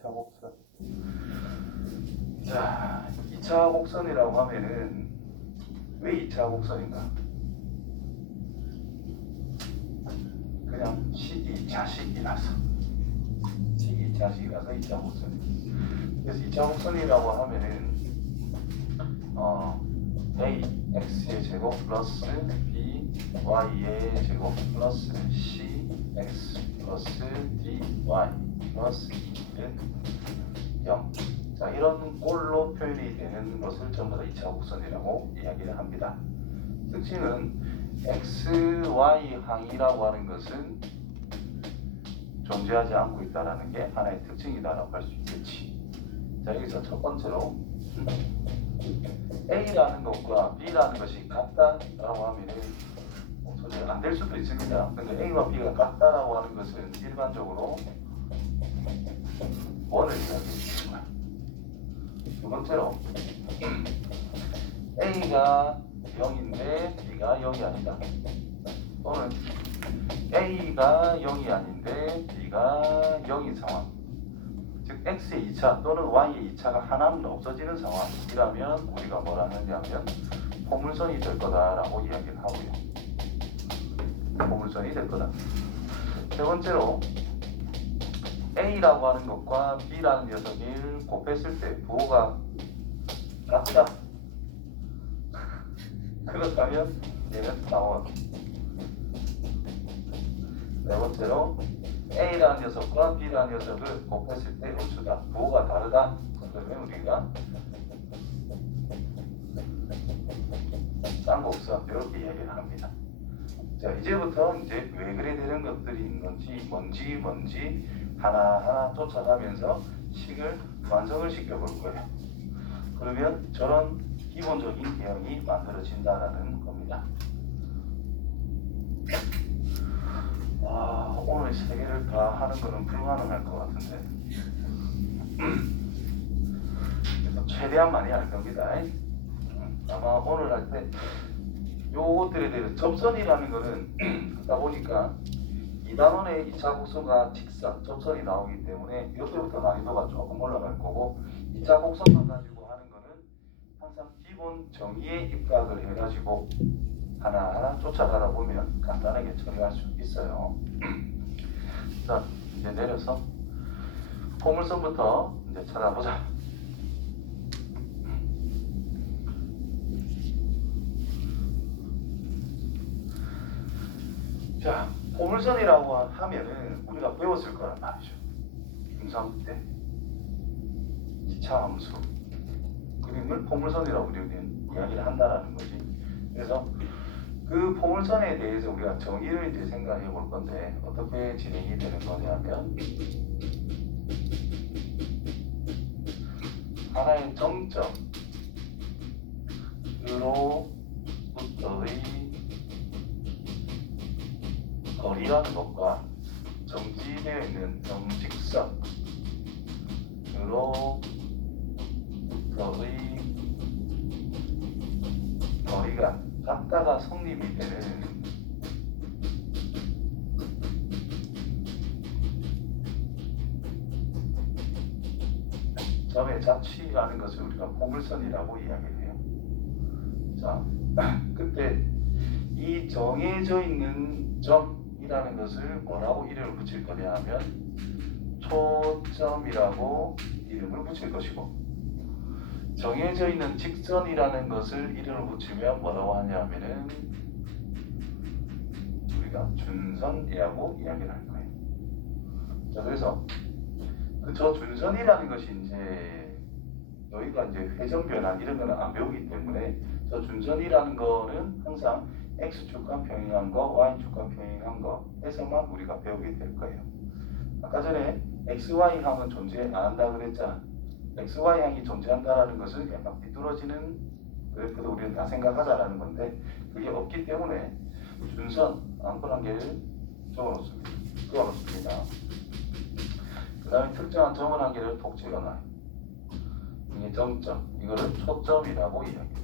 2차 곡선. 자, 2차 곡선이라고 하면은 왜 2차 곡선인가? 그냥 식이 자식이라서 2차 곡선. 그래서 2차 곡선이라고 하면은 a x의 제곱 플러스 b y의 제곱 플러스 c x 플러스 d y 플러스 2는 0. 자, 이런 꼴로 표현이 되는 것을 전부 다 2차 곡선이라고 이야기를 합니다. 특징은 x, y 항이라고 하는 것은 존재하지 않고 있다는 게 하나의 특징이다라고 할 수 있겠지. 자, 여기서 첫 번째로 A라는 것과 B라는 것이 같다라고 하면은 솔직히 안 될 수도 있습니다. 근데 A와 B가 같다라고 하는 것은 일반적으로 원을 이야기해 거야. 두 번째로 A가 0인데 B가 0이 아니다. 또는 A가 0이 아닌데 B가 0인 상황. 즉 X의 2차 또는 Y의 2차가 하나는 없어지는 상황이라면 우리가 뭐라 하느냐면 포물선이 될 거다라고 이야기를 하고요. 포물선이 될 거다. 세 번째로 A라고 하는 것과 B라는 녀석을 곱했을 때 부호가 같다. 그렇다면 얘는 나온. 네 번째로 A라는 녀석과 B라는 녀석을 곱했을 때 음수다. 부호가 다르다. 그러면 우리가 쌍곡선 이렇게 이야기를 합니다. 자, 이제부터 이제 왜 그래 되는 것들이 있는지 뭔지 하나하나 쫓아가면서 식을 완성을 시켜볼 거예요. 그러면 저런 기본적인 개형이 만들어진다는 겁니다. 오늘 세 개를 다 하는 것은 불가능할 것 같은데 그래서 최대한 많이 할 겁니다. 아마 오늘 할 때 요것들에 대해서 접선이라는 거는 그러다 보니까 2단원의 2차 곡선과 직선, 접선이 나오기 때문에 이때부터 난이도가 조금 올라갈 거고 2차 곡선만 가지고 하는 거는 항상 기본 정의에 입각을 해가지고 하나하나 쫓아가다 보면 간단하게 처리할 수 있어요. 자, 이제 내려서 포물선부터 이제 찾아보자. 자, 포물선이라고 하면은 우리가 배웠을 거란 말이죠. 중3 때 2차 함수 그림을 포물선이라고 우리는 이야기를 한다라는 거지. 그래서 그 포물선에 대해서 우리가 정의를 이제 생각해 볼 건데 어떻게 진행이 되는 거냐면 하나의 정점으로부터의 거리라는 것과 정지되어 있는 정직선으로부터의 거리가 같다가 성립이 되는 점의 자취라는 것을 우리가 포물선이라고 이야기를 해요. 자, 그때 이 정해져 있는 점이라는 것을 뭐라고 이름을 붙일 거냐 하면 초점이라고 이름을 붙일 것이고 정해져 있는 직선이라는 것을 이름을 붙이면 뭐라고 하냐 하면은 우리가 준선이라고 이야기를 할 거예요. 자, 그래서 저 준선이라는 것이 이제 여기가 이제 회전 변환 이런 거는 안 배우기 때문에 저 준선이라는 거는 항상 x축과 평행한 거, y축과 평행한 거에서만 우리가 배우게 될 거예요. 아까 전에 xy 항은 존재 안 한다 그랬잖아. xy 항이 존재한다라는 것은 약간 삐뚤어지는 그래프도 우리는 다 생각하자라는 건데 그게 없기 때문에 준선 앙콜 한 개를 그어놓습니다. 그 다음에 특정한 점을 한 개를 톡 찍어놔요. 이게 정점, 이거를 초점이라고 이야기해요.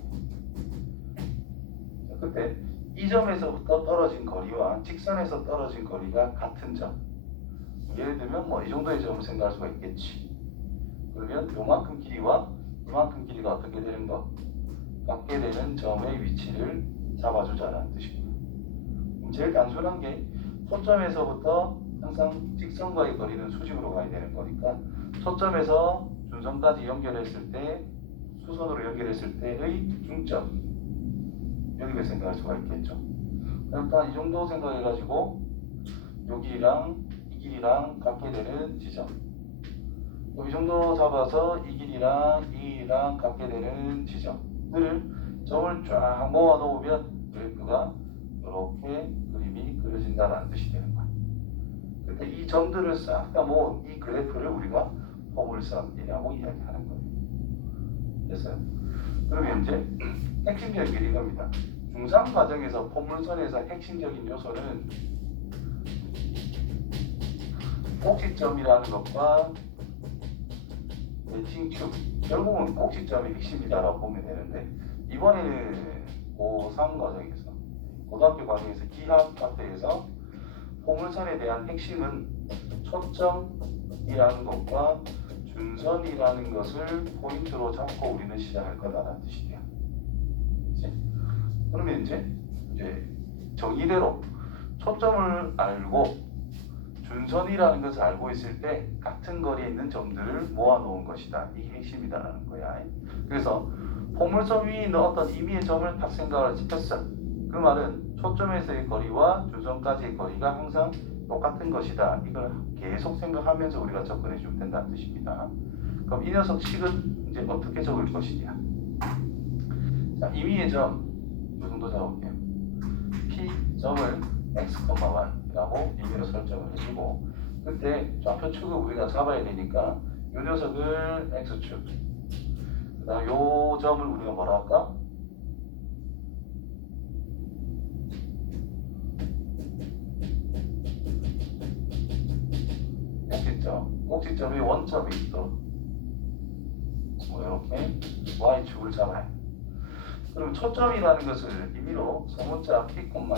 그때 이 점에서부터 떨어진 거리와 직선에서 떨어진 거리가 같은 점. 예를 들면 뭐 이 정도의 점을 생각할 수가 있겠지. 그러면 요만큼 길이와 이만큼 길이가 어떻게 되는 거? 같게 되는 점의 위치를 잡아주자라는 뜻입니다. 그럼 제일 단순한 게 초점에서부터 항상 직선과의 거리는 수직으로 가야 되는 거니까 초점에서 준선까지 연결했을 때 수선으로 연결했을 때의 중점 여기를 생각할 수가 있겠죠. 일단 이 정도 생각해가지고 요 길이랑 이 길이랑 같게 되는 지점 이 정도 잡아서 이 길이랑 이 길이랑 같게 되는 지점들을 점을 쫙 모아 놓으면 그래프가 이렇게 그림이 그려진다는 뜻이 되는 거예요. 그때 이 점들을 싹 다 모은 이 그래프를 우리가 포물선이라고 이야기하는 거예요. 됐어요? 그러면 이제 핵심적인 게 이겁니다. 중상 과정에서 포물선에서 핵심적인 요소는 꼭지점이라는 것과 매칭축 결국은 꼭지점이 핵심이다라고 보면 되는데 이번에는 고3 과정에서 고등학교 과정에서 기하 카페에서 포물선에 대한 핵심은 초점이라는 것과 준선이라는 것을 포인트로 잡고 우리는 시작할 거다라는 뜻이 돼요. 그치? 그러면 이제 정의대로 초점을 알고 준선이라는 것을 알고 있을 때 같은 거리에 있는 점들을 모아놓은 것이다. 이게 핵심이다라는 거야. 그래서 포물선 위에 있는 어떤 임의의 점을 딱 생각을 했어. 그 말은 초점에서의 거리와 준선까지의 거리가 항상 똑같은 것이다. 이걸 계속 생각하면서 우리가 접근해 주면 된다는 뜻입니다. 그럼 이 녀석 식은 이제 어떻게 적을 것이냐. 자, 임의의 점, 이 정도 잡을게요. P점을 x,1라고 임의로 설정을 해주고 그때 좌표축을 우리가 잡아야 되니까 이 녀석을 x축 그 다음 요 점을 우리가 뭐라 할까? 꼭지점이 원점이 있도록 이렇게 y축을 잡아요. 그럼 초점이라는 것을 임의로 소문자 p, 0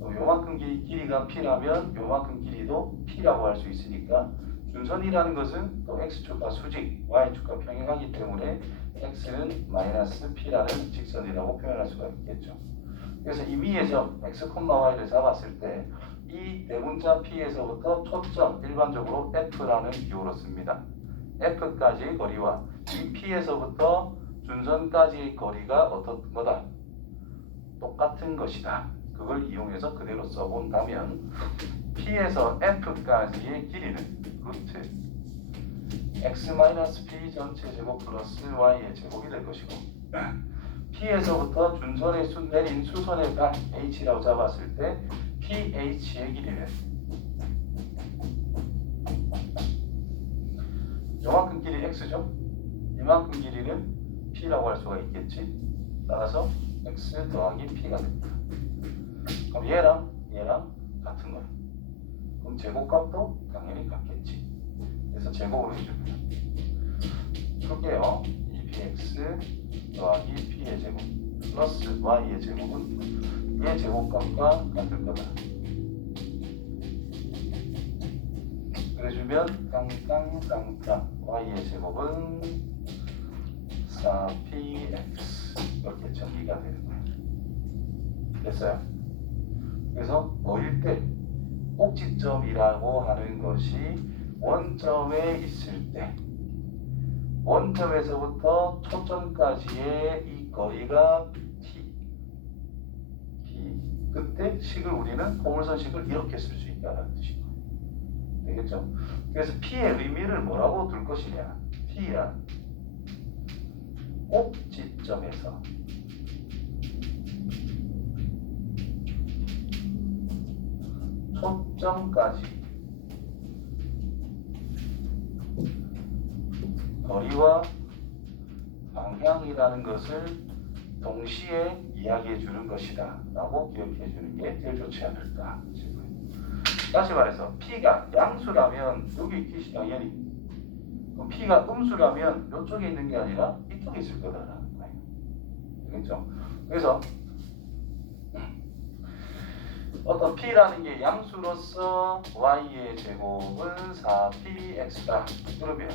요만큼 길이가 p라면 요만큼 길이도 p라고 할 수 있으니까 준선이라는 것은 또 x축과 수직, y축과 평행하기 때문에 x는 마이너스 p라는 직선이라고 표현할 수가 있겠죠. 그래서 임의의 점 x, y를 잡았을 때 이 대문자 p에서부터 초점 일반적으로 f라는 기호로 씁니다. f까지의 거리와 이 p에서부터 준선까지의 거리가 어떤 거다? 똑같은 것이다. 그걸 이용해서 그대로 써본다면 P에서 F까지의 길이는 루트 X-P 전체 제곱 플러스 Y의 제곱이 될 것이고 P에서부터 준선에 내린 수선의 각 H라고 잡았을 때 PH의 길이는 요만큼 길이 X죠? 이만큼 길이는 P라고 할 수가 있겠지. 따라서 X 더하기 P가 됩니다. 그럼 얘랑 같은 거야. 그럼 제곱값도 당연히 같겠지. 그래서 제곱으로 해줍니다. 풀게요. 2px 더하기 p의 제곱 플러스 y의 제곱은 얘 제곱값과 같을 거다. 그래주면 땅땅땅땅 y의 제곱은 4px 이렇게 정리가 되는 거예요. 됐어요? 그래서 어릴 때 꼭지점이라고 하는 것이 원점에 있을 때 원점에서부터 초점까지의 이 거리가 t 그때 식을 우리는 포물선 식을 이렇게 쓸 수 있다는 뜻이고 되겠죠? 그래서 p의 의미를 뭐라고 둘 것이냐 p란 꼭지점에서 초점까지 거리와 방향이라는 것을 동시에 이야기해 주는 것이다 라고 기억해 주는 게 제일 좋지 않을까 싶어요. 다시 말해서 P가 양수라면 여기 있기 당연히 P가 음수라면 이쪽에 있는 게 아니라 이쪽에 있을 거다라는 거예요. 알겠죠? 그래서 어떤 P라는 게 양수로서 Y의 제곱은 4PX다. 그러면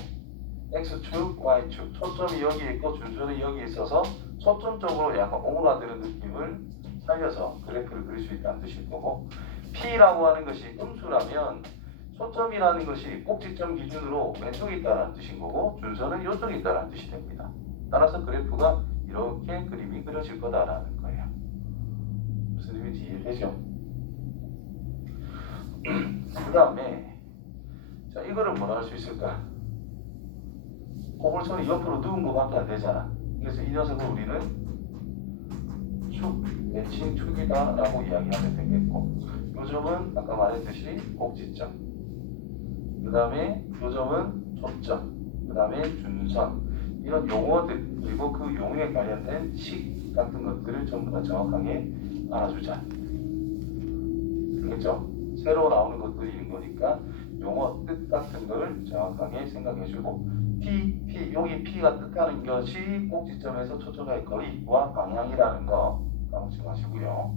X축, Y축. 초점이 여기에 있고 준선이 여기에 있어서 초점 쪽으로 약간 오므라드는 느낌을 살려서 그래프를 그릴 수 있다는 뜻일 거고, P라고 하는 것이 음수라면 초점이라는 것이 꼭지점 기준으로 왼쪽에 있다는 뜻인 거고, 준선은 이쪽에 있다는 뜻이 됩니다. 따라서 그래프가 이렇게 그림이 그려질 거다라는 거예요. 무슨 의미인지 이해되죠? 그 다음에 자, 이거를 뭐라 할 수 있을까? 꼬불선이 옆으로 누운 것밖에 안 되잖아. 그래서 이 녀석을 우리는 축, 매칭 축이다 라고 이야기하면 되겠고, 요 점은 아까 말했듯이 꼭지점, 그 다음에 요 점은 초점, 그 다음에 준선, 이런 용어들, 그리고 그 용어에 관련된 식 같은 것들을 전부 다 정확하게 알아주자. 알겠죠? 새로 나오는 것들이 있는 거니까 용어 뜻 같은 걸 정확하게 생각해주고, 여기 P가 뜻하는 것이 꼭지점에서 초점의 거리와 방향이라는 거 까먹지 마시고요.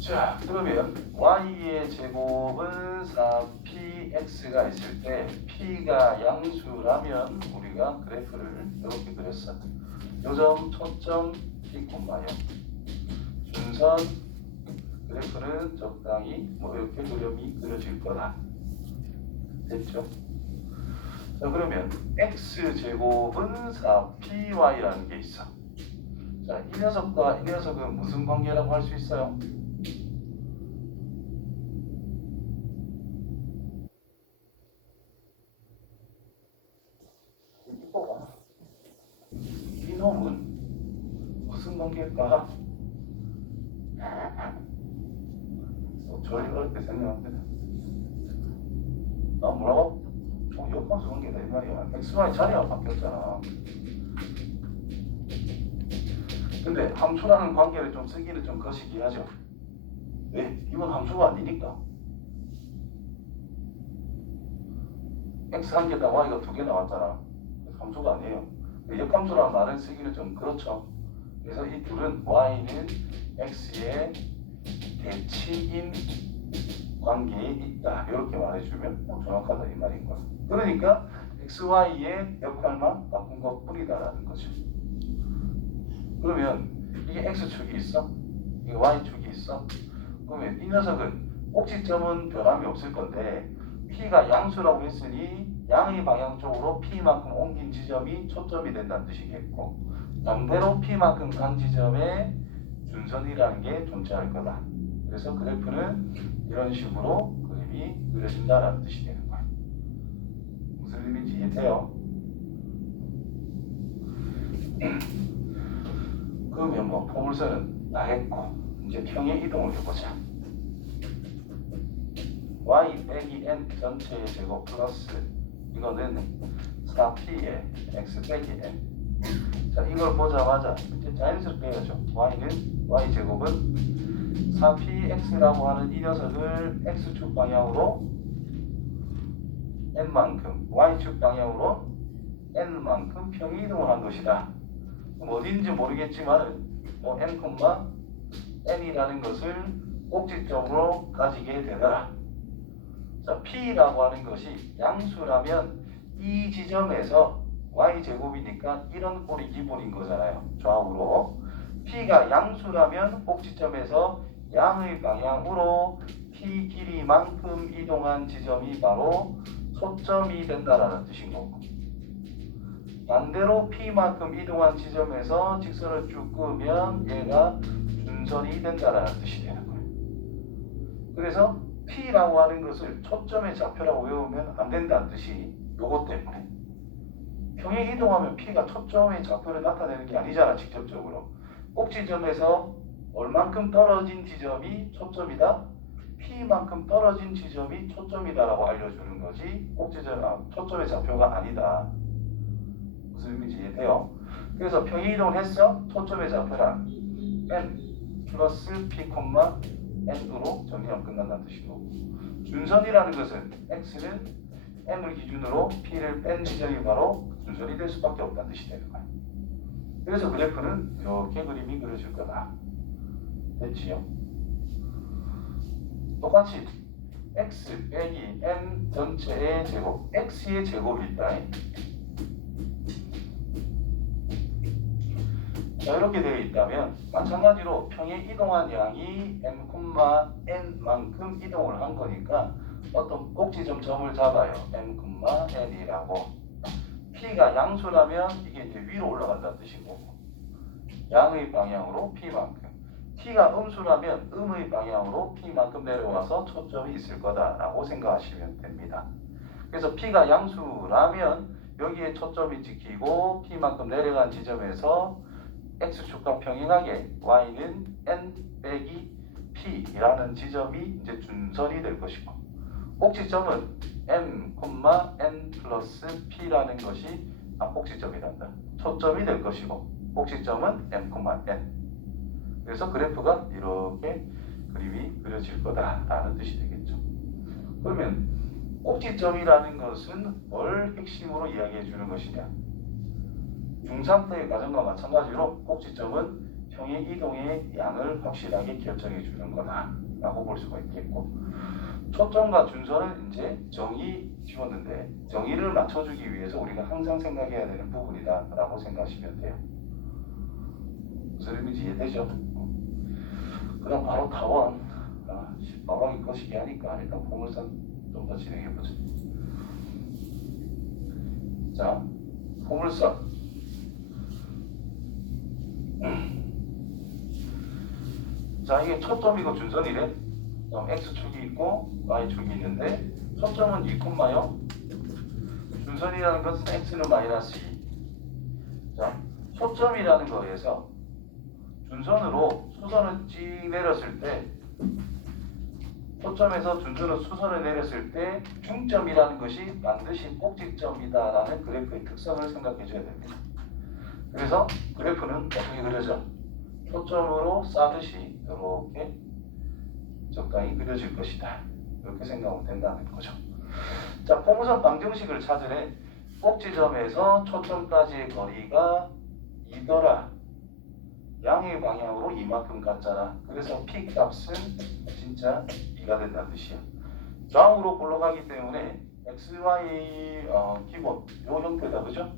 자, 그러면 y의 제곱은 4px가 있을 때 p가 양수라면 우리가 그래프를 이렇게 그렸어. 요점 초점 p, 0 준선 그래프는 적당히 뭐 이렇게 그림이 그려질 거다. 됐죠? 자, 그러면 x제곱은 4py라는 게 있어. 자, 이 녀석과 이 녀석은 무슨 관계라고 할 수 있어요? 이놈은 무슨 관계일까? 저희 어릴 때 생각합니다. 나 뭐라고? 역함수 관계다 이 말이야. XY 자리가 바뀌었잖아. 근데 함수라는 관계를 좀 쓰기는 좀 거시기 하죠. 왜? 이건 함수가 아니니까. X 한 개다 Y가 2개 나왔잖아. 함수가 아니에요. 역함수라는 말을 쓰기는 좀 그렇죠. 그래서 이 둘은 Y는 X의 대칭인 관계에 있다. 이렇게 말해주면 정확하다 이 말인 거야. 그러니까 XY의 역할만 바꾼 것 뿐이다라는 거죠. 그러면 이게 X축이 있어? 이게 Y축이 있어? 그러면 이 녀석은 꼭지점은 변함이 없을 건데 P가 양수라고 했으니 양의 방향 쪽으로 P만큼 옮긴 지점이 초점이 된다는 뜻이겠고, 반대로 P만큼 간 지점에 준선이라는 게 존재할 거다. 그래서 그래프는 이런 식으로 그림이 그려진다는 뜻이 되는 거예요. 무슨 의미인지 이해돼요? 그러면 뭐 포물선은 다 했고 이제 평의 이동을 해보자. y 빼기 n 전체의 제곱 플러스 이거는 4p의 x 빼기 n. 자, 이걸 보자마자 이제 자연스럽게 해야죠. y 제곱은 4px라고 하는 이 녀석을 x축 방향으로 n만큼, y축 방향으로 n만큼 평이 이동을 한 것이다. 어딘지 모르겠지만 뭐 n이라는 것을 꼭지점으로 가지게 되더라. 자, P라고 하는 것이 양수라면 이 지점에서 Y제곱이니까 이런 꼴이 기본인 거잖아요. 좌우로. P가 양수라면 꼭지점에서 양의 방향으로 P 길이만큼 이동한 지점이 바로 초점이 된다라는 뜻인 거고, 반대로 P만큼 이동한 지점에서 직선을 쭉 그으면 얘가 준선이 된다라는 뜻이 되는 거예요. 그래서 P라고 하는 것을 초점의 좌표라고 외우면 안 된다는 뜻이 요것 때문에. 평행 이동하면 P가 초점의 좌표를 나타내는 게 아니잖아, 직접적으로. 꼭지점에서 얼만큼 떨어진 지점이 초점이다? P만큼 떨어진 지점이 초점이다라고 알려주는 거지, 초점의 좌표가 아니다. 무슨 의미인지 이해돼요? 그래서 평행 이동을 했어? 초점의 좌표란 n 플러스 p, n으로 정리하면 끝난다는 뜻이고, 준선이라는 것은 x는 m을 기준으로 p를 뺀 지점이 바로 준선이 될 수밖에 없다는 뜻이 되는 거예요. 그래서 그래프는 이렇게 그림이 그려질 거다. 됐지요? 똑같이 x 빼기 n 전체의 제곱, x의 제곱이 있다. 자, 이렇게 되어 있다면 마찬가지로 평에 이동한 양이 m,n만큼 이동을 한 거니까 어떤 꼭지점 점을 잡아요. m,n이라고. p가 양수라면 이게 이제 위로 올라간다는 뜻이고, 양의 방향으로 p만큼. t가 음수라면 음의 방향으로 p만큼 내려와서 초점이 있을 거다라고 생각하시면 됩니다. 그래서 p가 양수라면 여기에 초점이 찍히고 p만큼 내려간 지점에서 x축과 평행하게 y는 n 빼기 p라는 지점이 이제 준선이 될 것이고, 꼭지점은 m, n 플러스 p라는 것이 꼭지점이란다. 초점이 될 것이고, 꼭지점은 m, n. 그래서 그래프가 이렇게 그림이 그려질 거다라는 뜻이 되겠죠. 그러면 꼭지점이라는 것은 뭘 핵심으로 이야기해 주는 것이냐? 중3 때의 과정과 마찬가지로 꼭지점은 평의 이동의 양을 확실하게 결정해 주는 거다라고 볼 수가 있겠고, 초점과 준선은 이제 정의 지웠는데 정의를 맞춰주기 위해서 우리가 항상 생각해야 되는 부분이다라고 생각하시면 돼요. 무슨 의미인지 이해되죠? 그다음 바로 타원. 빠박이 거시기 하니까 일단 포물선 좀 더 진행해 보죠. 자, 포물선. 자, 이게 초점이고 준선이래. 그럼 x축이 있고 y축이 있는데 초점은 2,0. 준선이라는 것은 x는 마이너스 2. 자, 초점이라는 거에서 준선으로 수선을 찍 내렸을 때, 초점에서 준선으로 수선을 내렸을 때 중점이라는 것이 반드시 꼭지점이다라는 그래프의 특성을 생각해 줘야 됩니다. 그래서 그래프는 어떻게 그려져? 초점으로 싸듯이 이렇게 적당히 그려질 것이다. 이렇게 생각하면 된다는 거죠. 자, 포물선 방정식을 찾으래. 꼭지점에서 초점까지의 거리가 2더라. 양의 방향으로 이만큼 같잖아. 그래서 p 값은 진짜 2가 된다는 뜻이야. 좌우로 굴러가기 때문에 xy 기본 요 형태다, 그죠?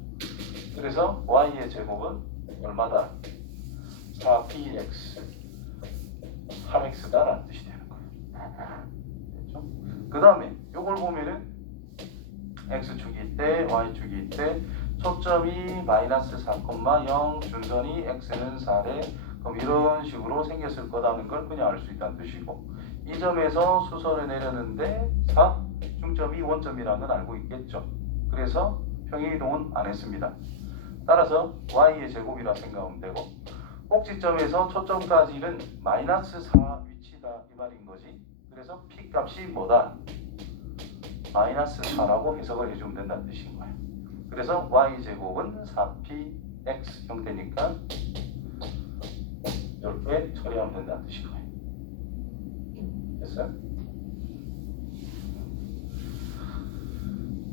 그래서 y의 제곱은 얼마다? 4px 8x다라는 뜻이 되는 거예요. 됐죠? 그 다음에 요걸 보면은 x축이 있대, y축이 있대. 초점이 마이너스 4,0, 준선이 x는 4래. 그럼 이런 식으로 생겼을 거라는 걸 그냥 알 수 있다는 뜻이고, 이 점에서 수선을 내렸는데 4, 중점이 원점이라는 건 알고 있겠죠. 그래서 평행이동은 안 했습니다. 따라서 y의 제곱이라 생각하면 되고, 꼭지점에서 초점까지는 마이너스 4 위치다 이 말인 거지. 그래서 p 값이 뭐다? 마이너스 4라고 해석을 해주면 된다는 뜻인 거예요. 그래서 y제곱은 4px 형태니까 이렇게 처리하면 된다는 뜻인 거예요. 됐어요?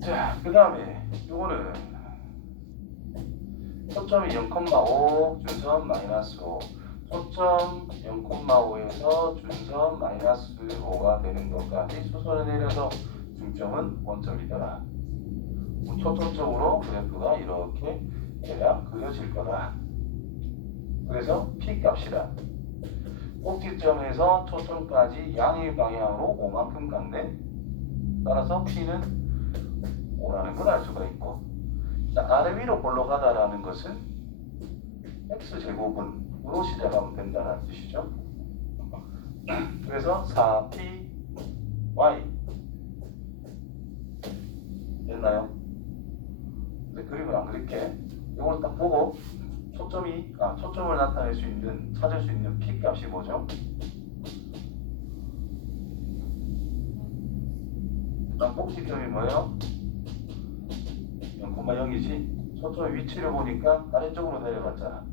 자, 그 다음에 이거는 초점이 0,5, 준선 마이너스 5. 초점 0,5에서 준선 마이너스 5가 되는 것까지 수선을 내려서 중점은 원점이더라. 초점적으로 그래프가 이렇게 대략 그려질 거다. 그래서 p 값이다. 꼭지점에서 초점까지 양의 방향으로 5만큼 갔네. 따라서 p는 5라는 걸 알 수가 있고, 자, 아래 위로 올라가다라는 것은 x제곱은으로 시작하면 된다는 뜻이죠. 그래서 4py 됐나요? 근데 그림을 안 그릴게. 이걸 딱 보고 초점을 나타낼 수 있는, 찾을 수 있는 p 값이 뭐죠? 일단 꼭지점이 뭐예요? 0,0이지. 초점의 위치를 보니까 아래쪽으로 내려갔잖아.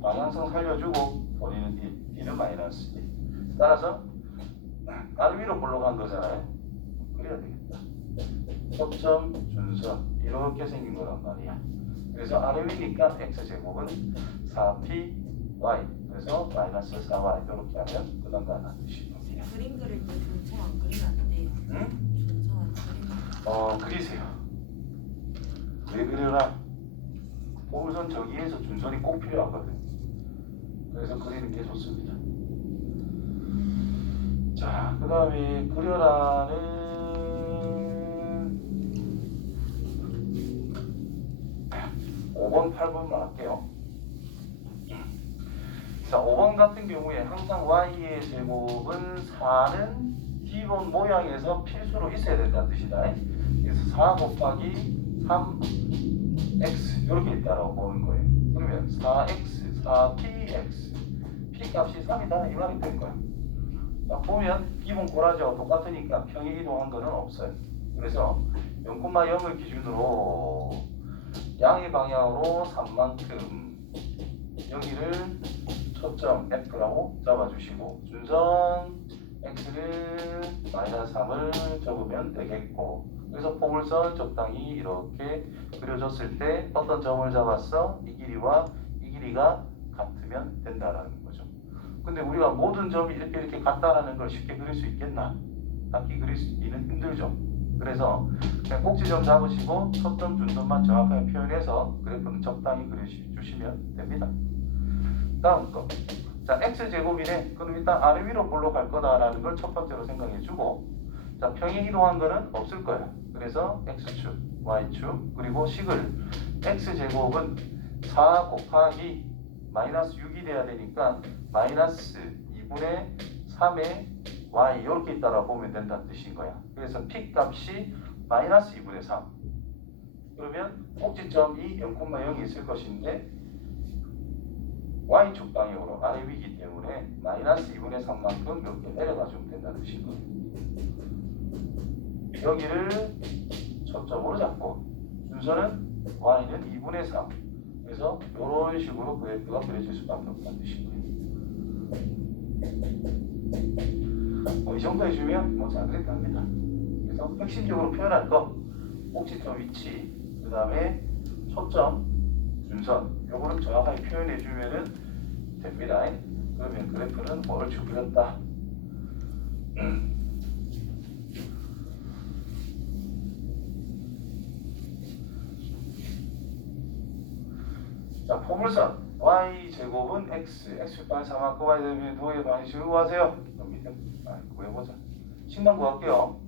방향성 살려주고 본인은 D는 마이너스 1. 따라서 아래 위로 올라간 거잖아요. 그래야 되겠다. 초점, 준선 이렇게 생긴 거란 말이야. 그래서 아래 위니까 x제곱은 4py, 그래서 마이너스 4y 이렇게 하면 끝난다는 뜻입니다. 그림 그릴 때 준선 안 그리면 안 돼요. 응? 준선 안 그리면. 그리세요. 왜 그려라? 포물선 저기에서 준선이 꼭 필요하거든. 그래서 그리는 게 좋습니다. 자, 그 다음에 그려라는 5번, 8번만 할게요. 자, 5번 같은 경우에 항상 y의 제곱은 4는 기본 모양에서 필수로 있어야 된다는 뜻이다. 그래서 4 곱하기 3x 이렇게 있다라고 보는 거예요. 그러면 4x, 4px, p 값이 3이다 이 말이 된 거야. 자, 보면 기본 고라지와 똑같으니까 평행 이동한 거는 없어요. 그래서 0,0을 기준으로 양의 방향으로 3만큼 여기를 초점 F라고 잡아주시고 준선 X를 마이너스 3을 적으면 되겠고, 그래서 포물선 적당히 이렇게 그려졌을 때 어떤 점을 잡았어? 이 길이와 이 길이가 같으면 된다라는 거죠. 근데 우리가 모든 점이 이렇게 같다라는 걸 쉽게 그릴 수 있겠나? 딱히 그리기는 힘들죠. 그래서 그냥 꼭지점 잡으시고 초점 준선만 정확하게 표현해서 그래프는 적당히 그려주시면 됩니다. 다음 거. 자, x제곱이네. 그럼 일단 아래 위로 볼로 갈 거다라는 걸 첫 번째로 생각해주고, 자, 평행 이동한 거는 없을 거야. 그래서 x축, y축, 그리고 식을 x제곱은 4 곱하기 마이너스 6이 돼야 되니까 마이너스 2분의 3의 y 이렇게 있다라고 보면 된다는 뜻인 거야. 그래서 p 값이 마이너스 2분의 3. 그러면 꼭지점이 0,0이 있을 것인데 y축 방향으로 아래 위기 때문에 마이너스 2분의 3만큼 이렇게 내려가주면 된다는 뜻인 거예요. 여기를 초점으로 잡고 준선은 y는 2분의 3. 그래서 이런 식으로 그래프가 그려질 수밖에 없다는 뜻인 거예요. 이 정도 해주면 잘 그랬답니다. 그래서 핵심적으로 표현할 거 꼭지점 위치, 그 다음에 초점, 준선, 요거는 정확하게 표현해주면 됩니다. 그러면 그래프는 얼추 그렸다. 자, 포물선 y제곱은 x, x축 3만큼 y 되면 도의 방식을 구하세요. 그럼 밑에 구해보자. 식만 구할게요.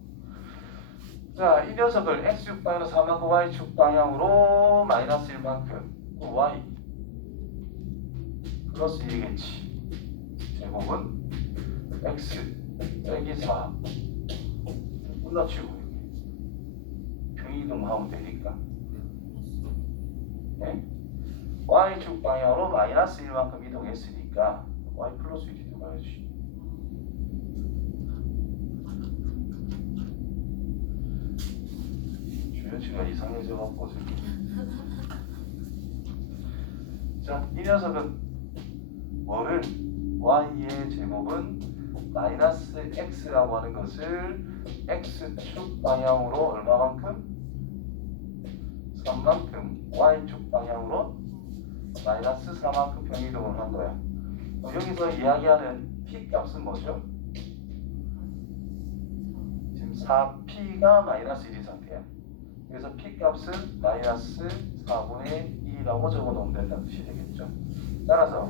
자, 이 녀석을 x축 방향으로 3만큼 y축 방향으로 마이너스 1만큼 y 플러스 1이겠지. 제곱은 x 빼기 4 끝나치고 평이동 하면 되니까. 네? y축 방향으로 마이너스 1만큼 이동했으니까 y 플러스 1이 들어가야지. 주연치가 이상해져 갖고 자, 이 녀석은 뭐를 y의 제곱은 마이너스 x라고 하는 것을 x축 방향으로 얼마만큼? 3만큼 y축 방향으로 마이너스 4만큼 평이동을 한 거야. 여기서 이야기하는 p 값은 뭐죠? 지금 4p가 마이너스 1인 상태야. 그래서 p 값은 마이너스 4분의 2라고 적어 놓으면 된다는 뜻이 되겠죠. 따라서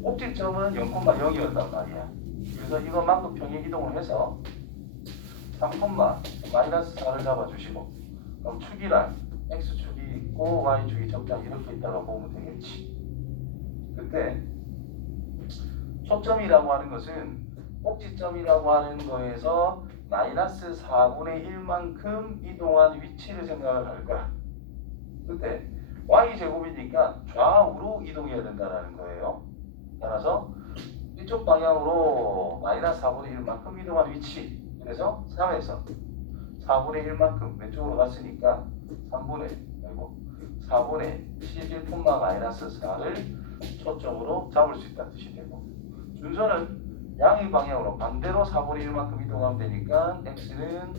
꼭지점은 0,0이었단 말이야. 그래서 이것만큼 평행 이동을 해서 3, 마이너스 4를 잡아주시고, 그럼 축이란 x축이 있고 y축이 적당히 이렇게 있다고 보면 되겠지. 그때 초점이라고 하는 것은 꼭지점이라고 하는 거에서 마이너스 4분의 1만큼 이동한 위치를 생각을 할 거야. 그때 y제곱이니까 좌우로 이동해야 된다는 거예요. 따라서 이쪽 방향으로 마이너스 4분의 1만큼 이동한 위치, 그래서 3에서 4분의 1만큼 왼쪽으로 갔으니까 4분의 11 마이너스 4를 초점으로 잡을 수 있다는 뜻이 되고, 준선은 양의 방향으로 반대로 4분의 1만큼 이동하면 되니까 x는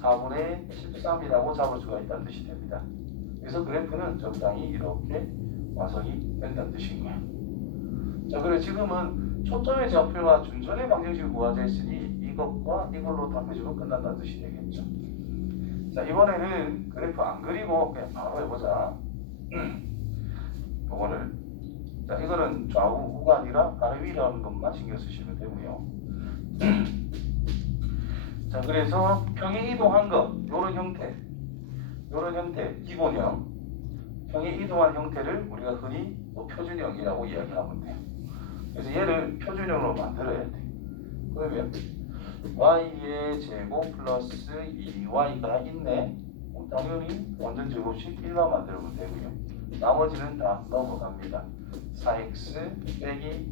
4분의 13이라고 잡을 수가 있다는 뜻이 됩니다. 그래서 그래프는 적당히 이렇게 완성이 된다는 뜻인 거야. 자, 그래 지금은 초점의 좌표와 준선의 방정식을 구하자 했으니 이것과 이걸로 답해주면 끝난다는 뜻이 되겠죠. 자, 이번에는 그래프 안 그리고 그냥 바로 해보자. 요거를. 자, 이거는 좌우 우가 아니라 아래 위라는 것만 신경 쓰시면 되고요. 자, 그래서 평행 이동한 거, 요런 형태, 기본형, 평행 이동한 형태를 우리가 흔히 뭐 표준형이라고 이야기하면 돼요. 그래서 얘를 표준형으로 만들어야 돼. 그러면 y의 제곱 플러스 2y가 있네. 당연히 완전 제곱식 1만 만들면 되고요. 나머지는 다 넘어갑니다. 4x 빼기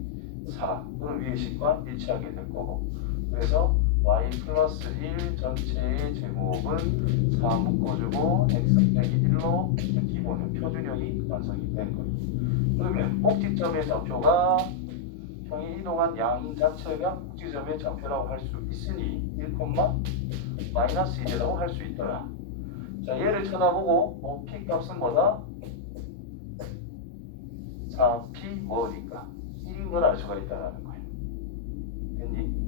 4. 그럼 위의 식과 일치하게 될 거고. 그래서 y 플러스 1 전체의 제곱은 4 묶어주고 x 빼기 1로 기본은 표준형이 완성이 된 거예요. 그러면 꼭지점의 좌표가 평행 이동한 양인 자체가 꼭지점의 좌표라고 할 수 있으니 1,-1이라고 할 수 있더라. 자, 얘를 쳐다보고 p 값은 뭐다? 4p 뭐니까 1인 걸 알 수가 있다는 거예요. 됐니?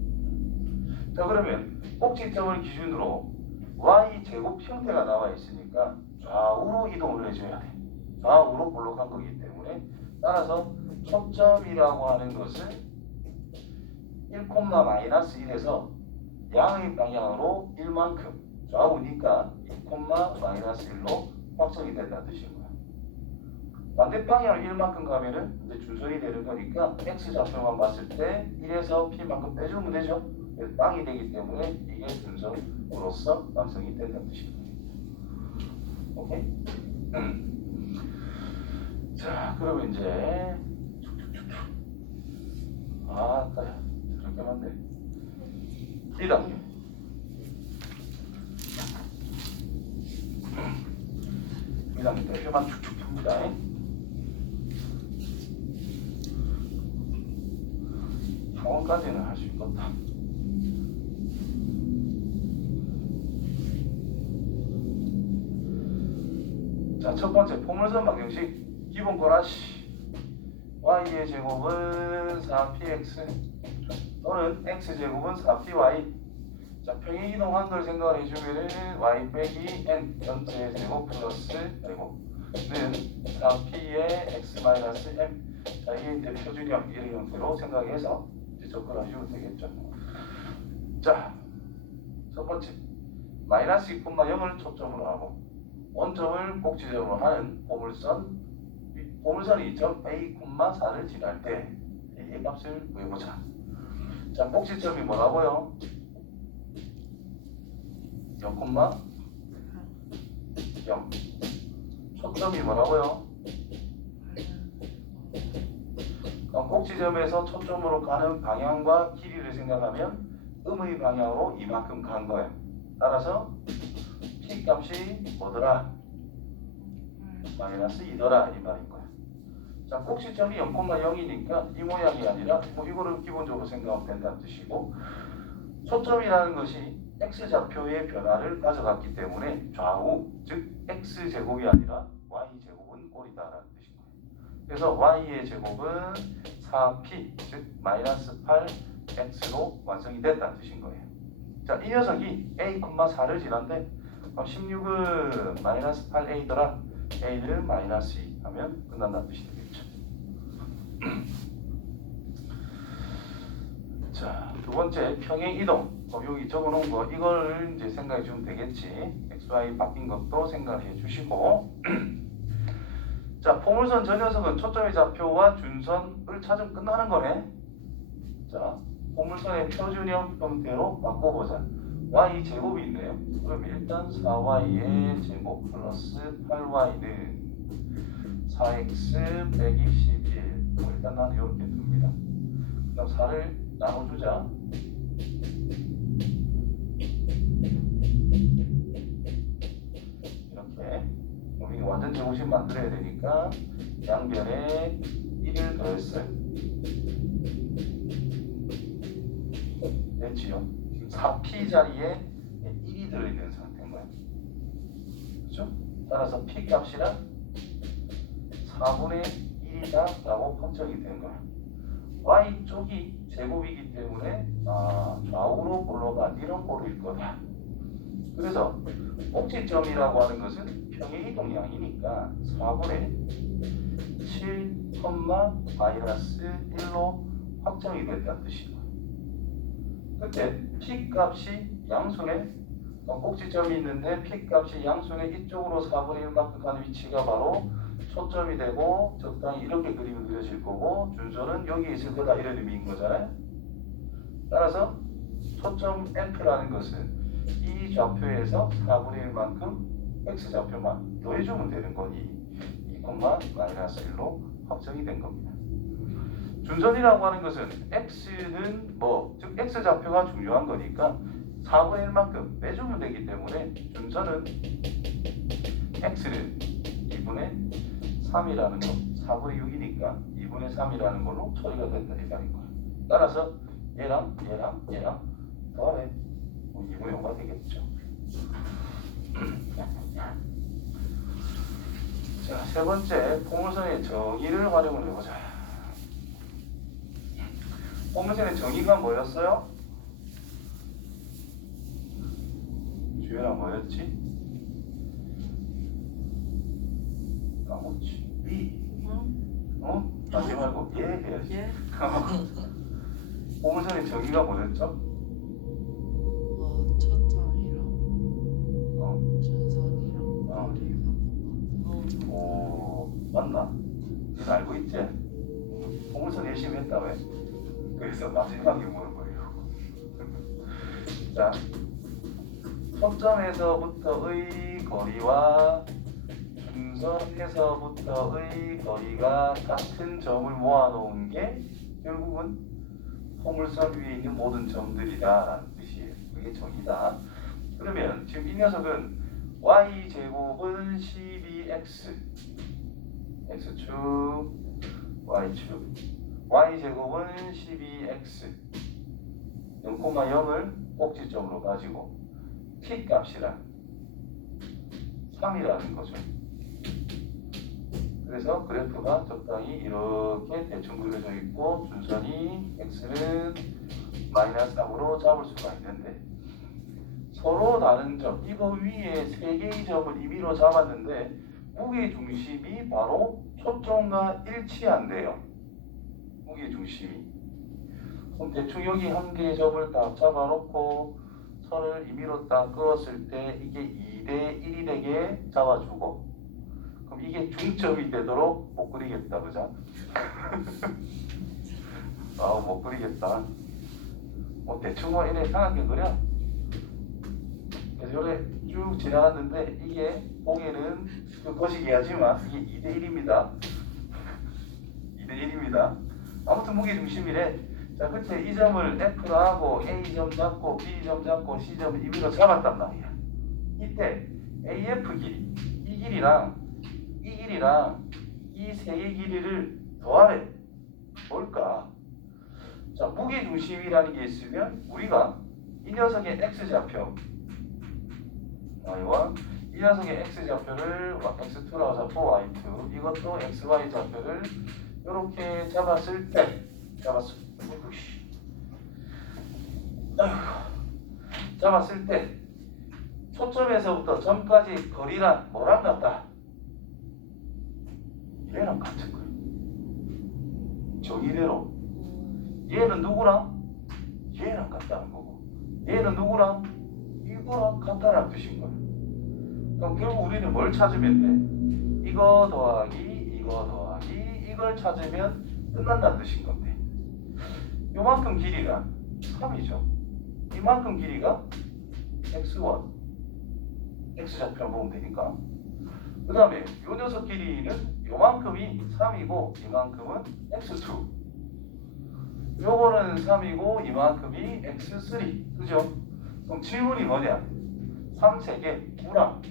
자, 그러면 꼭지점을 기준으로 y 제곱 형태가 나와 있으니까 좌우로 이동을 해줘야 돼. 좌우로 볼록한 거기 때문에 따라서 초점이라고 하는 것은 1,-1에서 양의 방향으로 1만큼 좌우니까 2,-1로 확정이 된다는 뜻인 거야. 반대 방향으로 1만큼 가면은 이제 준선이 되는 거니까 x 좌표만 봤을 때 1에서 p만큼 빼주면 되죠. 빵이 되기 때문에 이게 준선으로서 완성이 된다는 뜻인 거예요. 오케이? 자, 그러면 이제 저렇게 만데 2단계. 이 단계 때 뼈만 축축 펴니다. 학원까지는 할 수 있겠다. 자, 첫 번째 포물선 방정식 기본 거라시. y의 제곱은 4px 또는 x제곱은 4py. 자, 평행 이동한 걸 생각을 해주면은 y 빼기 n 전체 제곱 플러스 는 4p의 x 마이너스 m. 자, 이게 이제 표준형 이런 형태로 생각해서 이제 접근하시면 되겠죠. 자, 첫 번째 마이너스 2,0을 초점으로 하고 원점을 꼭지점으로 하는 보물선이 2점 a,4를 지날 때 a 값을 구해보자. 자, 꼭지점이 뭐라고요? 0,0. 초점이 뭐라고요? 그럼 꼭지점에서 초점으로 가는 방향과 길이를 생각하면 음의 방향으로 이만큼 간 거예요. 따라서 p 값이 뭐더라? 마이너스 2더라 이 말인 거야. 자, 꼭지점이 0,0이니까 이 모양이 아니라 뭐 이거를 기본적으로 생각하면 된다는 뜻이고, 초점이라는 것이 x좌표의 변화를 가져갔기 때문에 좌우, 즉 x제곱이 아니라 y제곱은 꼴이다라는 뜻인 거예요. 그래서 y의 제곱은 4p, 즉 마이너스 8x로 완성이 됐다는 뜻인 거예요. 자, 이 녀석이 a,4를 지난데 16은 마이너스 8a더라. a는 마이너스 2 하면 끝난다는 뜻이 되겠죠. 자, 두 번째 평행 이동. 여기 적어놓은 거 이걸 이제 생각해 주면 되겠지. xy 바뀐 것도 생각해 주시고. 자, 포물선 저 녀석은 초점의 좌표와 준선을 찾으면 끝나는 거네. 자, 포물선의 표준형 형태로 바꿔보자. y 제곱이 있네요. 그럼 일단 4y의 제곱 플러스 8y는 4x 빼기 11. 일단 나는 이렇게 둡니다. 그 다음 4를 나눠주자. 이렇게. 우리 완전 제곱식 만들어야 되니까 양변에 1을 더했어요. 됐지요? 4p 자리에 1이 들어있는 상태인 거예요. 그렇죠? 따라서 p 값이랑 4분의 1이다 라고 판정이 된 거예요. y쪽이 제곱이기 때문에 좌우로 볼로가 이런 꼴일 거다. 그래서 꼭지점이라고 하는 것은 평행이동량이니까 4분의 7, 마이너스 1로 확정이 됐다는 뜻이고, 그때 p 값이 양순에 꼭지점이 있는데 p 값이 양순에 이쪽으로 4분의 1만큼 가는 위치가 바로 초점이 되고 적당히 이렇게 그림이 그려질 거고 준선은 여기 있을 거다 이런 의미인 거잖아요. 따라서 초점 F라는 것은 이 좌표에서 4분의 1만큼 X좌표만 더해주면 되는 거니 2,-1로 확정이 된 겁니다. 준선이라고 하는 것은 X는 즉 X좌표가 중요한 거니까 4분의 1만큼 빼주면 되기 때문에 준선은 X는 2분의 3이라는 거, 4분의 6이니까 2분의 3이라는 걸로 처리가 된다 이 말인 거예요. 따라서 얘랑 더하래 2분의 5가 되겠죠. 자, 세 번째 포물선의 정의를 활용을 해보자. 포물선의 정의가 뭐였어요? 주연아 뭐였지? 까먹지. 위. 하지 말고 예 해야지. 예? 포물선의 정의가 뭐였죠? 초점이랑 준선이랑 거리가 오, 맞나? 넌 알고 있지? 포물선 열심히 했다 왜? 그래서 마지막에 뭐는 거예요? 자, 초점에서부터의 거리와 중선에서부터의 거리가 같은 점을 모아놓은 게 결국은 포물선 위에 있는 모든 점들이다라는 뜻이에요. 그게 정의다. 그러면 지금 이 녀석은 y제곱은 12x x축 y축 y제곱은 12x 0,0을 꼭지점으로 가지고 t 값이란 3이라는 거죠. 그래서 그래프가 적당히 이렇게 대충 그려져 있고 준선이 x는 마이너스 3으로 잡을 수가 있는데 서로 다른 점, 이거 위에 세 개의 점을 임의로 잡았는데 무게중심이 바로 초점과 일치한대요. 무게중심이. 그럼 대충 여기 한 개의 점을 딱 잡아놓고 선을 임의로 딱 그었을 때 이게 2대 1이 되게 잡아주고, 그럼 이게 중점이 되도록 못 그리겠다, 그죠? 못 그리겠다. 대충 이래 상하게 그려. 그래서 요래 쭉 지나갔는데 이게 보기에는 거시기 하지만 이게 2대 1입니다. 2대 1입니다. 아무튼 무게중심이래. 자, 그때 이 점을 F로 하고 A점 잡고 B점 잡고 C점 임의로 잡았단 말이야. 이때 AF 길이, 이 길이랑 이 길이랑 이 세 개 길이를 더하래. 뭘까? 자, 무게중심이라는 게 있으면 우리가 이 녀석의 X좌표 y와 이 녀석의 X좌표를 x2라고 잡고 y2 이것도 xy 좌표를 이렇게 잡았을 때 잡았을 때 초점에서부터 점까지 거리란 뭐랑 같다? 얘랑 같은 거예요. 정의대로 얘는 누구랑? 얘랑 같다는 거고 얘는 누구랑? 이거랑 같다는 뜻인 거예요. 그럼 결국 우리는 뭘 찾으면 돼? 이거 더하기 이거 더하기 이걸 찾으면 끝난다는 뜻인 건데 요만큼 길이가 3이죠. 이만큼 길이가 x1 x좌표 보면 되니까 그 다음에 요 녀석 길이는 요만큼이 3이고 이만큼은 x2 요거는 3이고 이만큼이 x3 그죠? 그럼 질문이 뭐냐? 3세개 구랑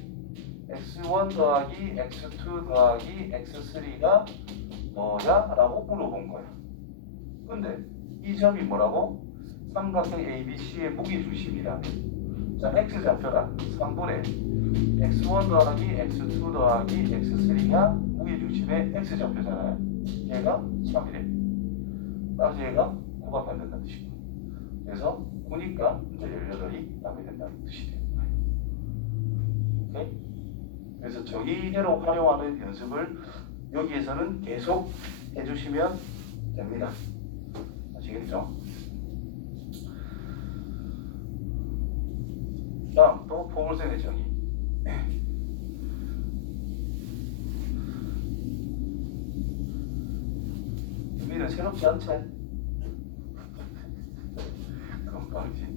x1 더하기 x2 더하기 x3가 뭐야? 라고 물어본 거야. 근데 이 점이 뭐라고? 삼각형 ABC의 무게중심이라며. 자, x좌표란 3분의 x1 더하기 x2 더하기 x3가 무게중심의 x좌표잖아요. 얘가 3이래. 따라서 얘가 9밖에 안 된다는 뜻이고. 그래서 9니까 이제 18이 답이 된다는 뜻이 되는 거예요. 오케이? 그래서 저기대로 활용하는 연습을 여기에서는 계속 해주시면 됩니다. 아시겠죠? 다음 또 포물선의 정의. 의미는 새롭지 않지? 건방지.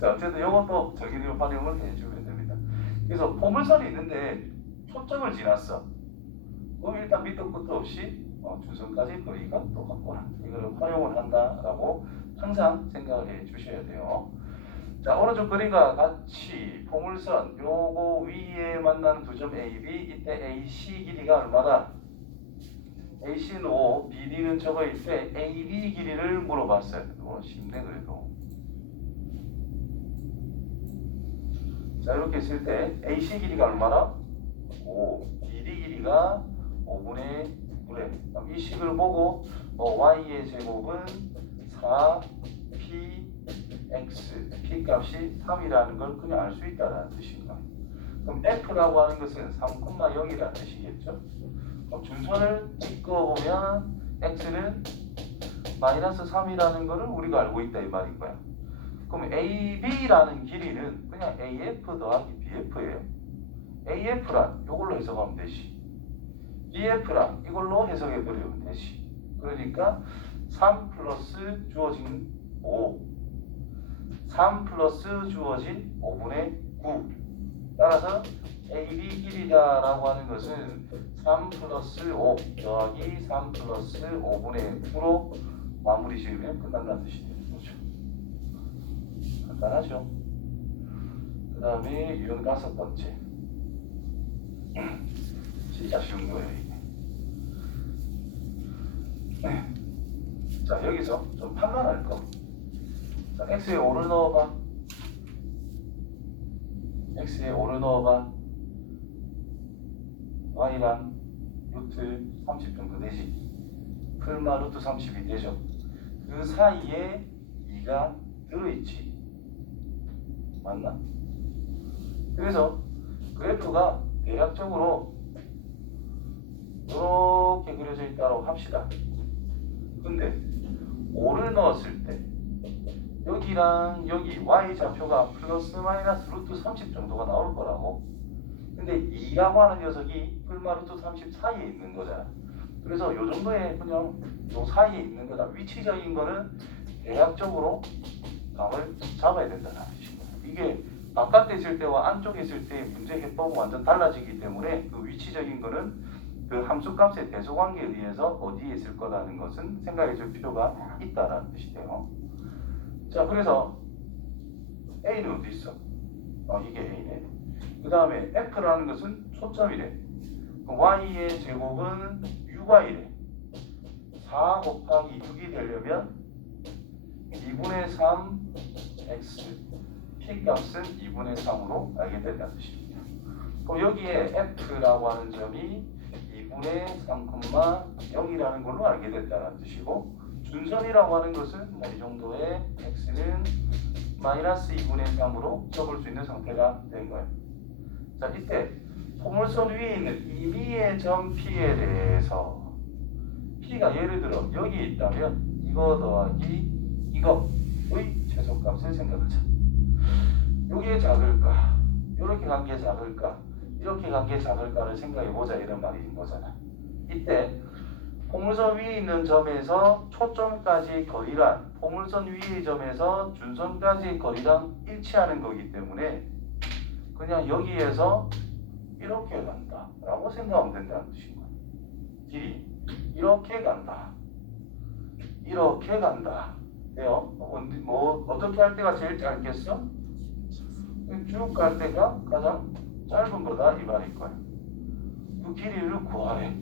자, 어쨌든 이것도 정의를 활용을 해주면 됩니다. 그래서 포물선이 있는데 초점을 지났어. 그럼 일단 밑도 끝도 없이 중선까지 거리가 똑같구나. 이거를 활용을 한다라고 항상 생각을 해 주셔야 돼요. 자, 오른쪽 그림과 같이 포물선 요거 위에 만나는 두 점 A, B, 이때 AC 길이가 얼마다? AC는 5, BD는 저거일 때 AB 길이를 물어봤어요. 쉽네 그래도. 자, 이렇게 했을 때 AC 길이가 얼마나? 5, BD 길이가 5분의 9래. 그럼 이 식을 보고 Y의 제곱은 4PX, P 값이 3이라는 걸 그냥 알 수 있다는 뜻인가. 그럼 F라고 하는 것은 3,0이라는 뜻이겠죠. 그럼 준선을 찍어보면 X는 마이너스 3이라는 것을 우리가 알고 있다 이 말인 거야. 그럼 AB라는 길이는 그냥 AF 더하기 BF예요. AF란 이걸로 해석하면 되지. BF란 이걸로 해석해 버리면 되지. 그러니까 3 플러스 주어진 5, 3 플러스 주어진 5분의 9. 따라서 AB 길이다라고 하는 것은 3 플러스 5 더하기 3 플러스 5분의 9로 마무리 지으면 끝난다는 뜻이 되는 거죠. 간단하죠. 그 다음에 유형 5번째. 진짜 쉬운 거예요 이게. 자, 여기서 좀 판단할 거. 자, x에 5를 넣어봐. x에 5를 넣어봐. y랑 루트 30 정도 되지. 풀마 루트 30이 되죠. 그 사이에 2가 들어있지. 맞나? 그래서 그래프가 대략적으로 이렇게 그려져 있다고 합시다. 근데 5를 넣었을 때 여기랑 여기 y좌표가 플러스 마이너스 루트 30 정도가 나올 거라고. 근데 2라고 하는 녀석이 풀마 루트 30 사이에 있는 거잖아. 그래서 요 정도의 그냥 요 사이에 있는 거다. 위치적인 거는 대략적으로 감을 잡아야 된다는 뜻입니다. 이게 바깥에 있을 때와 안쪽에 있을 때 문제 해법은 완전 달라지기 때문에 그 위치적인 거는 그 함수값의 대소관계에 의해서 어디에 있을 거라는 것은 생각해 줄 필요가 있다는 뜻이 돼요. 자, 그래서 A는 어디 있어? 이게 A네. 그 다음에 F라는 것은 초점이래. Y의 제곱은 6Y래. 4 곱하기 6이 되려면 2분의 3 X, P 값은 2분의 3으로 알게 된다는 뜻입니다. 그럼 여기에 F라고 하는 점이 2분의 3,0이라는 걸로 알게 됐다는 뜻이고, 준선이라고 하는 것은 이 정도의 x는 마이너스 2분의 3으로 적을 수 있는 상태가 된 거예요. 자, 이때 포물선 위에 있는 임의의 점 P에 대해서 P가 예를 들어 여기 있다면 이거 더하기 이거의 최소값을 생각하자. 여기에 작을까? 이렇게 간 게 작을까? 이렇게 간 게 작을까를 생각해보자 이런 말인 거잖아. 이때 포물선 위에 있는 점에서 초점까지의 거리란 포물선 위의 점에서 준선까지의 거리랑 일치하는 거기 때문에 그냥 여기에서 이렇게 간다 라고 생각하면 된다는 뜻인 거야. 길이 이렇게 간다, 이렇게 간다 돼요. 어떻게 할 때가 제일 짧겠어? 쭉 갈 때가 가장 짧은 거다 이 말일 거야. 그 길이를 구하래.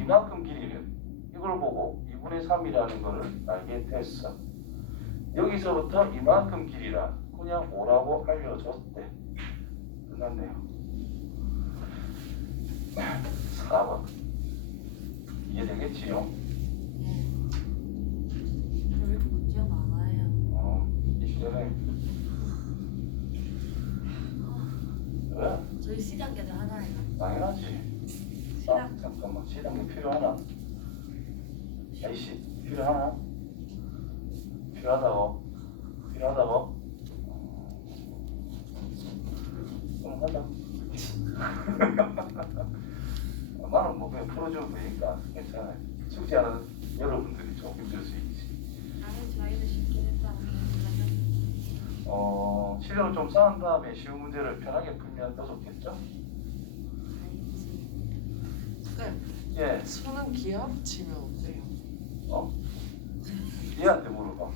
이만큼 길이는 이걸 보고 2분의 3이라는 거를 알게 됐어. 여기서부터 이만큼 길이라 그냥 5라고 알려줬대. 끝났네요. 4번. 이해되겠지요? 네. 왜 이렇게 문제가 많아요? 이 시간에 왜? 저희 C단계도 하나예요. 당연하지. C단 잠깐만, 시단계 필요하나? A씨 필요하나? 필요하다고? 필요하다고? 그럼 하자. 나는 뭐 그냥 풀어주면 되니까 괜찮아요. 숙제하는 여러분들이 좀 힘들 수 있지. 아니 저희는 쉽게 했다고 생각하면 시간을 좀 쌓은 다음에 쉬운 문제를 편하게 풀면 더 좋겠죠? 알지. 쌤, 예, 수능 기하 붙이면 어때요? 얘한테 물어봐.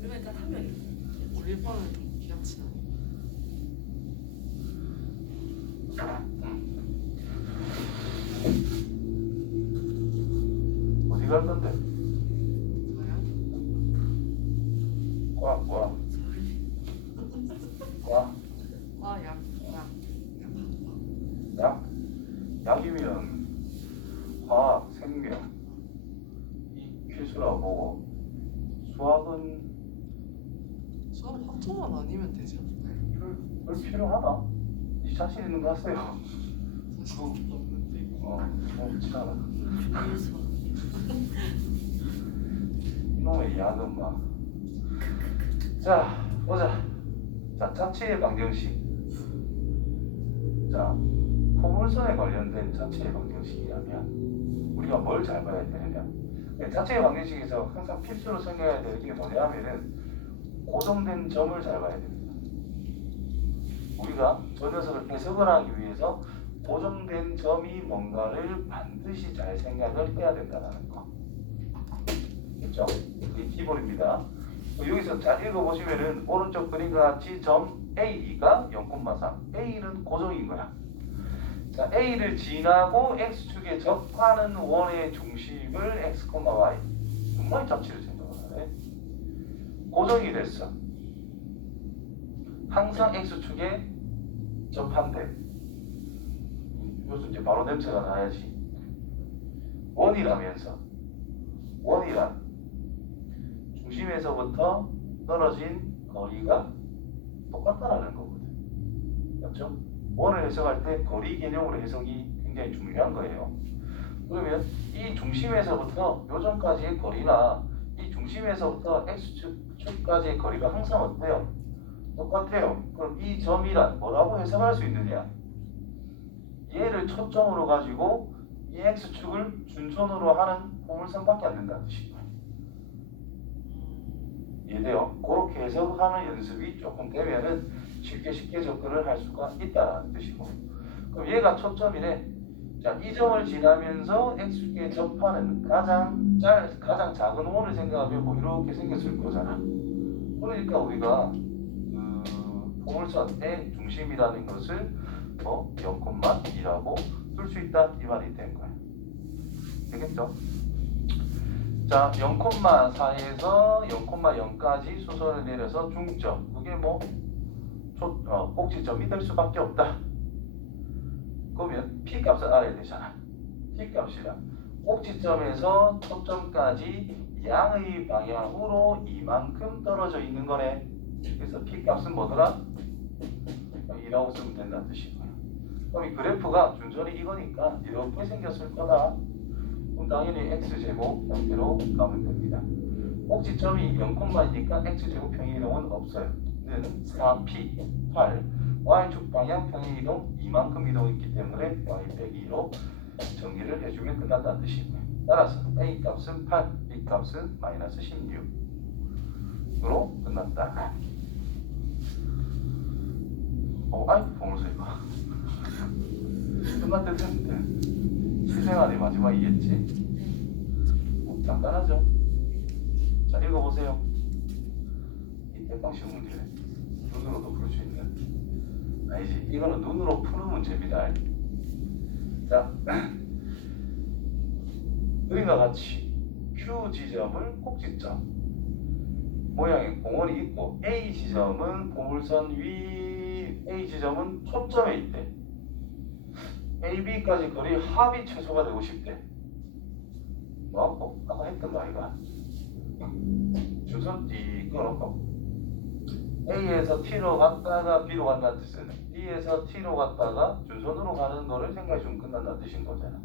그러니까 한 명이 우리 반은 기하 치나요? 어디 갈 건데? 저요? 과. 약. 약? 약이면 화학, 생명 이 필수라고 보고 수학은 수업 학점만 아니면 되지 않나요? 별 필요하나? 이 자신 있는 거 하세요. 사실 없는데. 괜찮아. 주유소. 이놈의 약은 막. 자, 보자. 자, 자체의 방정식. 자, 포물선에 관련된 자체의 방정식이라면 우리가 뭘 잘 봐야 되느냐? 자체의 방정식에서 항상 필수로 생각해야 되는 게 뭐냐면은 고정된 점을 잘 봐야 됩니다. 우리가 저 녀석을 해석을 하기 위해서 고정된 점이 뭔가를 반드시 잘 생각을 해야 된다는 거. 그렇죠? 이게 기본입니다. 여기서 잘 읽어보시면은 오른쪽 그림과 같이 점 A가 0,3 A는 고정인 거야. 자, A를 지나고 X축에 접하는 원의 중심을 X, Y 정말 잡지를 생각을 하네. 고정이 됐어. 항상 X축에 접한대. 이것은 이제 바로 냄새가 나야지. 원이라면서 원이란 중심에서부터 떨어진 거리가 똑같다라는 거거든. 맞죠? 원을 해석할 때 거리 개념으로 해석이 굉장히 중요한 거예요. 그러면 이 중심에서부터 요점까지의 거리나 이 중심에서부터 X축까지의 거리가 항상 어때요? 똑같아요. 그럼 이 점이란 뭐라고 해석할 수 있느냐? 얘를 초점으로 가지고 이 X축을 준선으로 하는 포물선밖에 안 된다는 뜻이에요. 이해돼요? 그렇게 해석하는 연습이 조금 되면은 쉽게 접근을 할 수가 있다는 뜻이고. 그럼 얘가 초점이네. 자, 이 점을 지나면서 X축에 접하는 가장 작은 원을 생각하면 뭐 이렇게 생겼을 거잖아. 그러니까 우리가 포물선의 중심이라는 것을 0,2라고 쓸 수 있다 이 말이 된 거야. 되겠죠? 자, 0,4에서 0,0까지 수선을 내려서 중점. 그게 뭐 꼭지점이 될 수밖에 없다. 그러면 P 값을 알아야 되잖아. P 값이란 꼭지점에서 초점까지 양의 방향으로 이만큼 떨어져 있는 거네. 그래서 P 값은 뭐더라? 2라고 쓰면 된다는 뜻이고요. 그럼 이 그래프가 준선이 이거니까 이렇게 생겼을 거다. 그럼 당연히 x제곱 형태로 가면 됩니다. 꼭지점이 0,2니까 x제곱 평행이동은 없어요. 는 4p, 8, y축 방향 평행이동 이만큼 이동했기 때문에 y 빼기 2로 정리를 해주면 끝난다는 뜻이고요. 따라서 a 값은 8, b 값은 마이너스 16으로 끝났다. 아이 보면서 이거 끝날 때 됐는데 실생활의 마지막이겠지? 간단하죠? 자, 읽어보세요. 이 대빵식 문제 눈으로도 풀 수 있는 아니지, 이거는 눈으로 푸는 문제입니다. 자, 그림과 같이 Q 지점을 꼭지점 모양의 공원이 있고 A 지점은 보물선 위 A 지점은 초점에 있대. A, B까지 거리 합이 최소가 되고 싶대. 뭐 아까 했던 거 아이가? 준선 D 끊어놓고 A에서 T로 갔다가 B로 간다는 뜻은 B에서 T로 갔다가 준선으로 가는 거를 생각해 주면 끝난다는 뜻인 거잖아.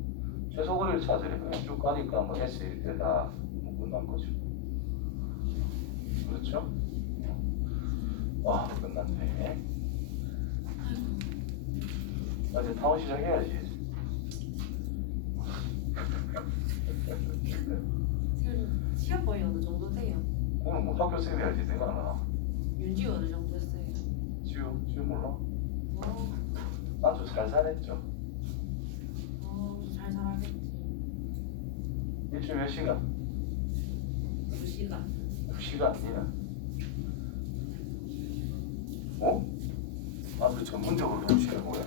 최소 거리를 찾으래. 그냥 쭉 가니까 뭐 S 이렇게 다 뭐 끝난 거죠. 그렇죠? 와 끝났네. 나 이제 다운 시작해야지. 지금 시험 거의 어느 정도 돼요? 오늘 뭐 학교 쌤 해야지 내가 알아. 윤지 어느 정도 했어요? 지우 몰라? 어, 아주 살살했죠. 잘 살아겠지. 일주일 몇 시간? 2시간. 2시간 니는? 어? 아, 그 전문적으로 2시간 뭐야?